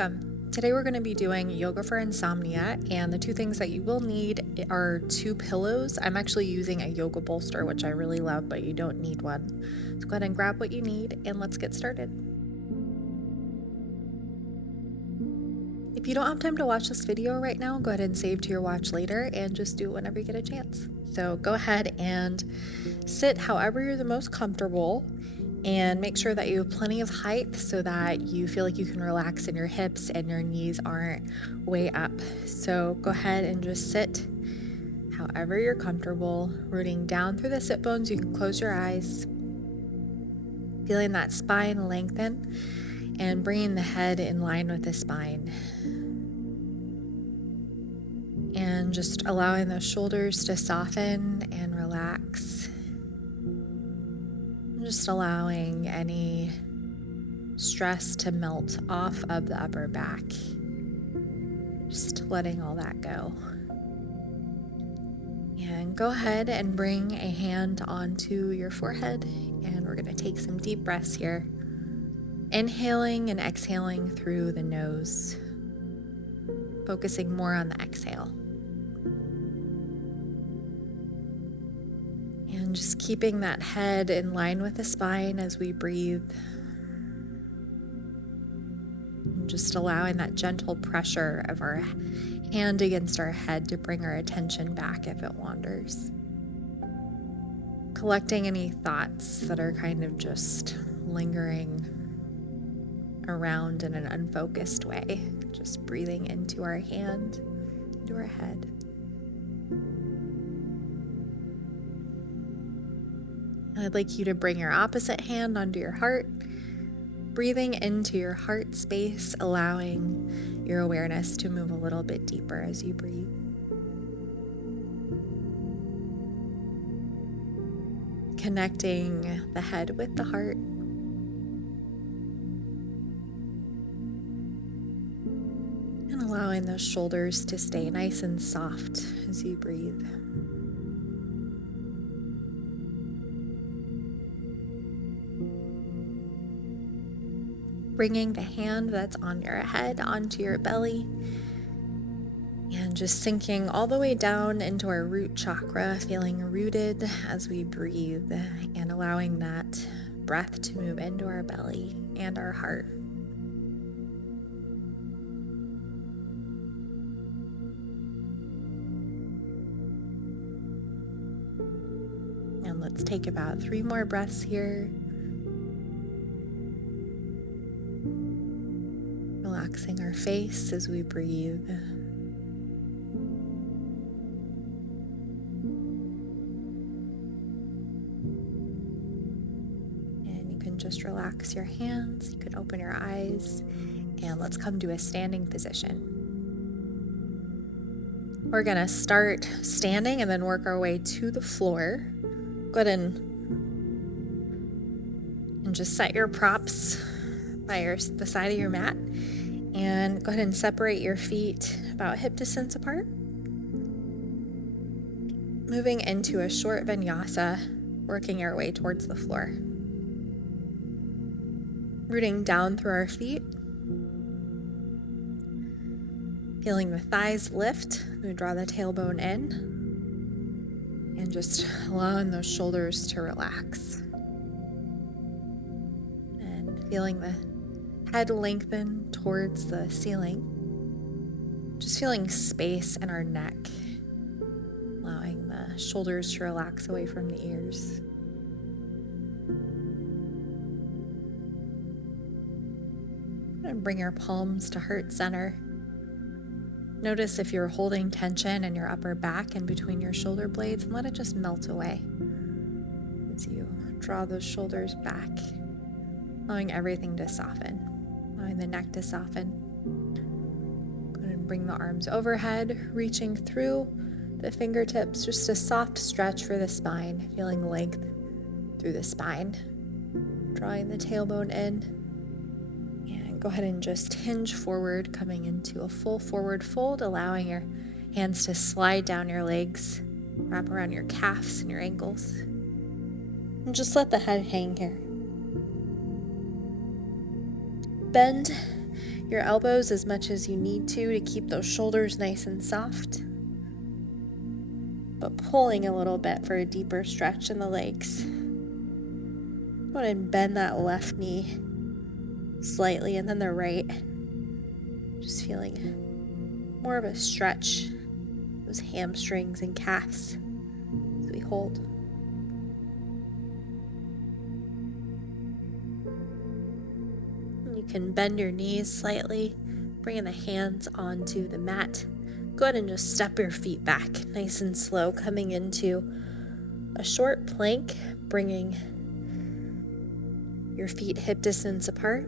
welcome. Today we're going to be doing yoga for insomnia, and the two things that you will need are 2 pillows. I'm actually using a yoga bolster, which I really love, but you don't need one. So go ahead and grab what you need and let's get started. If you don't have time to watch this video right now, go ahead and save to your watch later and just do it whenever you get a chance. So go ahead and sit however you're the most comfortable and make sure that you have plenty of height so that you feel like you can relax in your hips and your knees aren't way up. So go ahead and just sit however you're comfortable, rooting down through the sit bones. You can close your eyes, feeling that spine lengthen and bringing the head in line with the spine. And just allowing the shoulders to soften and relax. Just allowing any stress to melt off of the upper back. Just letting all that go. And go ahead and bring a hand onto your forehead, and we're going to take some deep breaths here. Inhaling and exhaling through the nose, focusing more on the exhale. And just keeping that head in line with the spine as we breathe. And just allowing that gentle pressure of our hand against our head to bring our attention back if it wanders. Collecting any thoughts that are kind of just lingering around in an unfocused way. Just breathing into our hand, into our head. I'd like you to bring your opposite hand onto your heart, breathing into your heart space, allowing your awareness to move a little bit deeper as you breathe. Connecting the head with the heart. And allowing those shoulders to stay nice and soft as you breathe. Bringing the hand that's on your head onto your belly and just sinking all the way down into our root chakra, feeling rooted as we breathe and allowing that breath to move into our belly and our heart. And let's take about 3 more breaths here. Relaxing our face as we breathe. And you can just relax your hands. You can open your eyes. And let's come to a standing position. We're going to start standing and then work our way to the floor. Go ahead and just set your props by the side of your mat. And go ahead and separate your feet about hip distance apart. Moving into a short vinyasa, working our way towards the floor. Rooting down through our feet. Feeling the thighs lift. We draw the tailbone in. And just allowing those shoulders to relax. And feeling the head lengthen towards the ceiling. Just feeling space in our neck. Allowing the shoulders to relax away from the ears. And bring your palms to heart center. Notice if you're holding tension in your upper back and between your shoulder blades, and let it just melt away as you draw those shoulders back, allowing everything to soften. Allowing the neck to soften. Go ahead and bring the arms overhead, reaching through the fingertips, just a soft stretch for the spine, feeling length through the spine. Drawing the tailbone in. And go ahead and just hinge forward, coming into a full forward fold, allowing your hands to slide down your legs, wrap around your calves and your ankles. And just let the head hang here. Bend your elbows as much as you need to keep those shoulders nice and soft, but pulling a little bit for a deeper stretch in the legs. Go ahead and bend that left knee slightly and then the right. Just feeling more of a stretch, those hamstrings and calves as we hold. And you can bend your knees slightly, bringing the hands onto the mat. Go ahead and just step your feet back nice and slow, coming into a short plank, bringing your feet hip distance apart.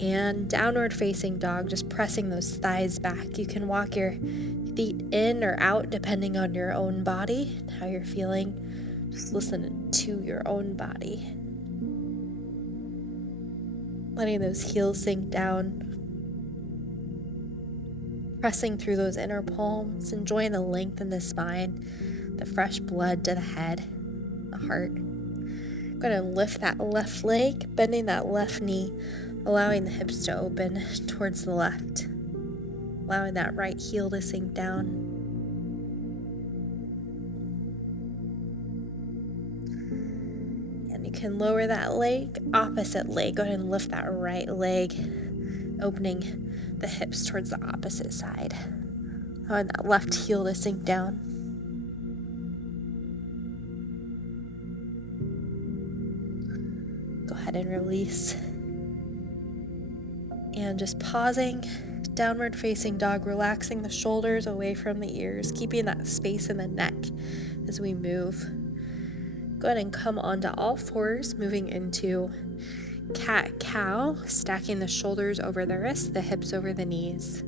And downward facing dog, just pressing those thighs back. You can walk your feet in or out depending on your own body, how you're feeling. Just listen to your own body. Letting those heels sink down. Pressing through those inner palms, enjoying the length in the spine, the fresh blood to the head, the heart. I'm going to lift that left leg, bending that left knee, allowing the hips to open towards the left, allowing that right heel to sink down. And you can lower that leg, opposite leg. Go ahead and lift that right leg, opening the hips towards the opposite side. Allowing that left heel to sink down. Go ahead and release. And just pausing, downward facing dog, relaxing the shoulders away from the ears, keeping that space in the neck as we move. Go ahead and come onto all fours, moving into cat-cow, stacking the shoulders over the wrists, the hips over the knees.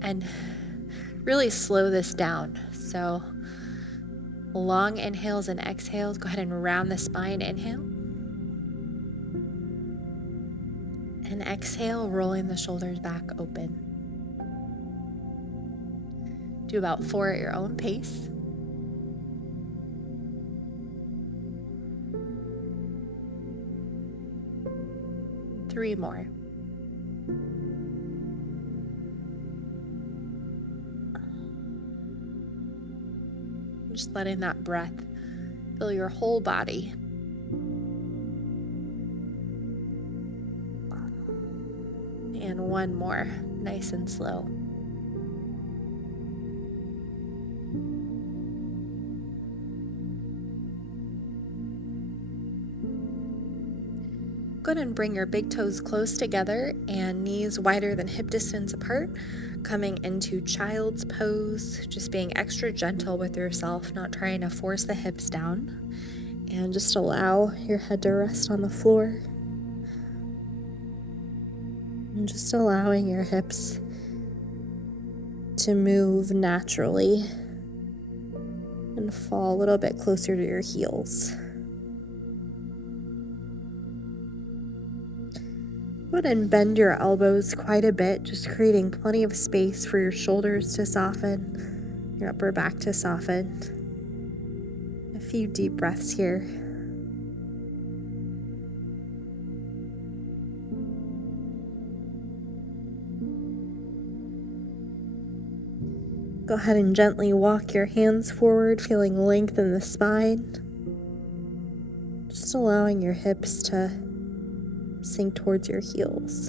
And really slow this down. So long inhales and exhales. Go ahead and round the spine. Inhale. And exhale, rolling the shoulders back open. Do about 4 at your own pace. Three more. Just letting that breath fill your whole body. And one more, nice and slow. Go ahead and bring your big toes close together and knees wider than hip distance apart, coming into child's pose, just being extra gentle with yourself, not trying to force the hips down, and just allow your head to rest on the floor. And just allowing your hips to move naturally and fall a little bit closer to your heels. Go ahead and bend your elbows quite a bit, just creating plenty of space for your shoulders to soften, your upper back to soften. A few deep breaths here. Go ahead and gently walk your hands forward, feeling length in the spine. Just allowing your hips to sink towards your heels.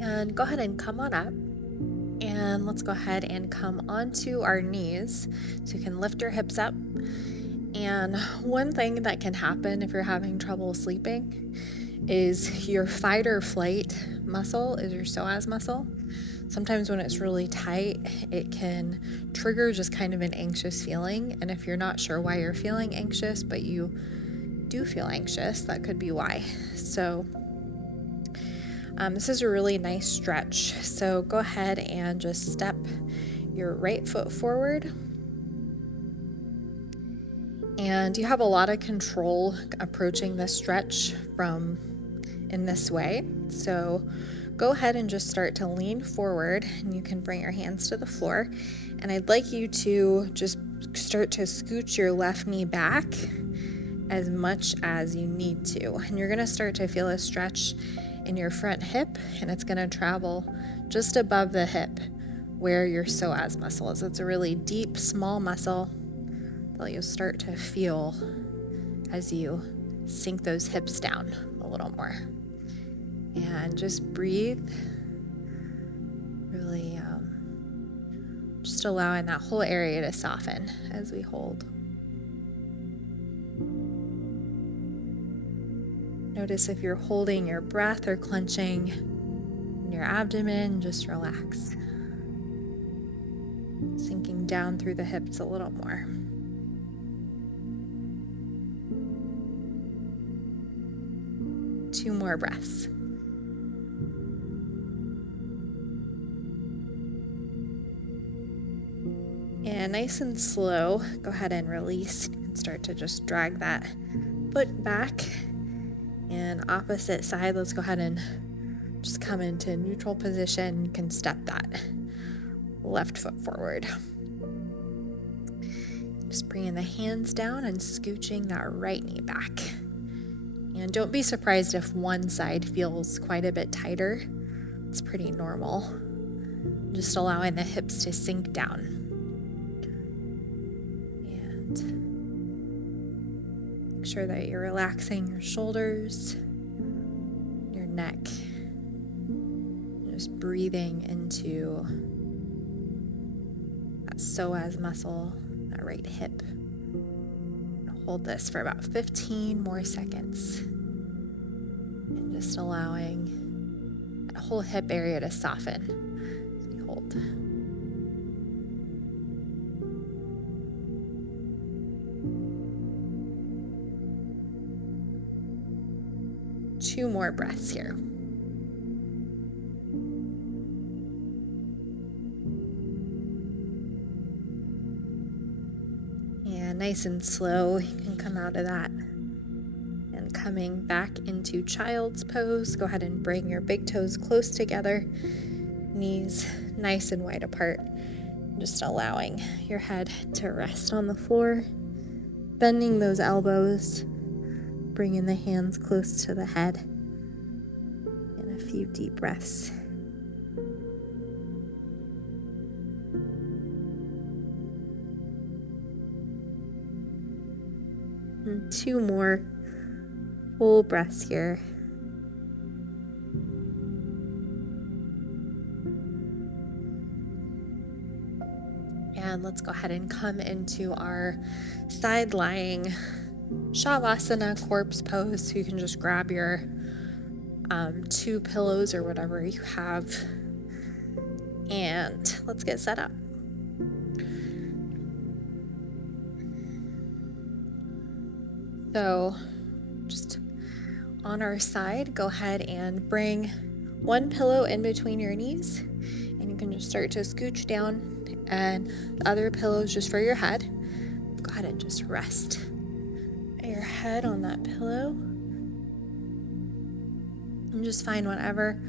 And go ahead and come on up. And let's go ahead and come onto our knees. So you can lift your hips up. And one thing that can happen if you're having trouble sleeping is your fight or flight muscle is your psoas muscle. Sometimes when it's really tight, it can trigger just kind of an anxious feeling. And if you're not sure why you're feeling anxious, but you do feel anxious, that could be why. So this is a really nice stretch. So go ahead and just step your right foot forward. And you have a lot of control approaching this stretch from in this way. So go ahead and just start to lean forward, and you can bring your hands to the floor. And I'd like you to just start to scooch your left knee back as much as you need to. And you're going to start to feel a stretch in your front hip, and it's going to travel just above the hip where your psoas muscle is. It's a really deep, small muscle that you'll start to feel as you sink those hips down a little more. And just breathe, really just allowing that whole area to soften as we hold. Notice if you're holding your breath or clenching in your abdomen, just relax. Sinking down through the hips a little more. Two more breaths. And nice and slow, go ahead and release and start to just drag that foot back. And opposite side, let's go ahead and just come into neutral position. You can step that left foot forward. Just bringing the hands down and scooching that right knee back. And don't be surprised if one side feels quite a bit tighter. It's pretty normal. Just allowing the hips to sink down. And make sure that you're relaxing your shoulders, your neck. Just breathing into that psoas muscle, that right hip. Hold this for about 15 more seconds. And just allowing that whole hip area to soften as we hold. Two more breaths here. Nice and slow, you can come out of that. And coming back into child's pose, go ahead and bring your big toes close together, knees nice and wide apart. Just allowing your head to rest on the floor, bending those elbows, bringing the hands close to the head, and a few deep breaths. And two more full breaths here. And let's go ahead and come into our side lying Shavasana corpse pose. So you can just grab your 2 pillows or whatever you have. And let's get set up. So just on our side, go ahead and bring 1 pillow in between your knees, and you can just start to scooch down, and the other pillow is just for your head. Go ahead and just rest your head on that pillow, and just find whatever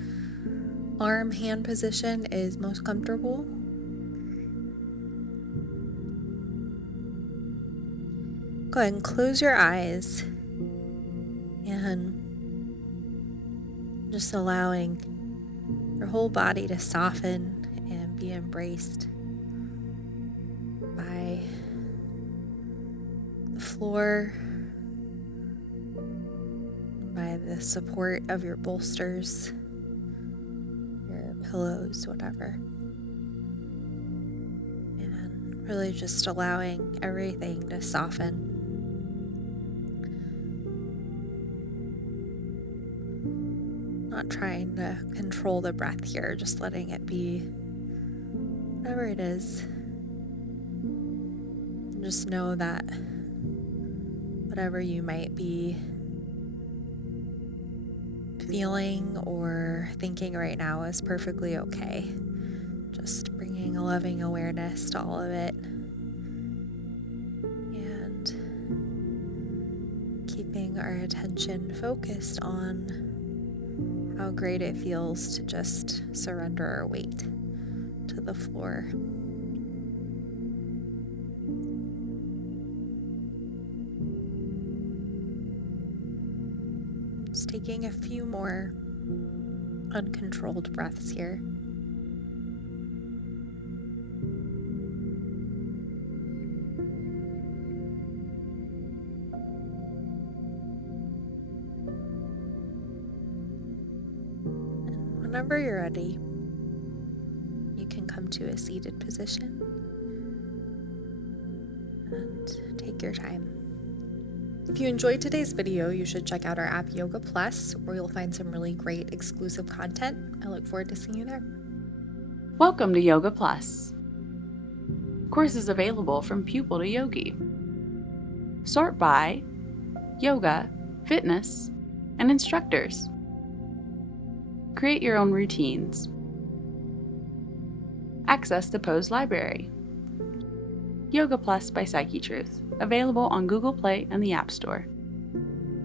arm hand position is most comfortable. Go ahead and close your eyes and just allowing your whole body to soften and be embraced by the floor, by the support of your bolsters, your pillows, whatever. And really just allowing everything to soften. Not trying to control the breath here, just letting it be whatever it is. And just know that whatever you might be feeling or thinking right now is perfectly okay. Just bringing a loving awareness to all of it. And keeping our attention focused on how how great it feels to just surrender our weight to the floor. Just taking a few more uncontrolled breaths here. Whenever you're ready, you can come to a seated position and take your time. If you enjoyed today's video, you should check out our app Yoga Plus, where you'll find some really great exclusive content. I look forward to seeing you there. Welcome to Yoga Plus. Courses available from pupil to yogi. Sort by yoga, fitness, and instructors. Create your own routines. Access the pose library. Yoga Plus by Psyche Truth, available on Google Play and the App Store.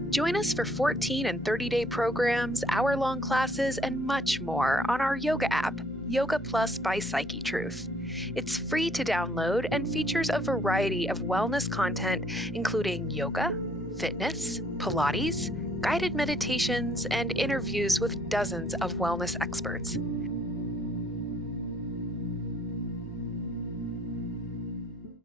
Join us for 14 and 30-day programs, hour-long classes, and much more on our yoga app, Yoga Plus by Psyche Truth. It's free to download and features a variety of wellness content, including yoga, fitness, Pilates, guided meditations, and interviews with dozens of wellness experts.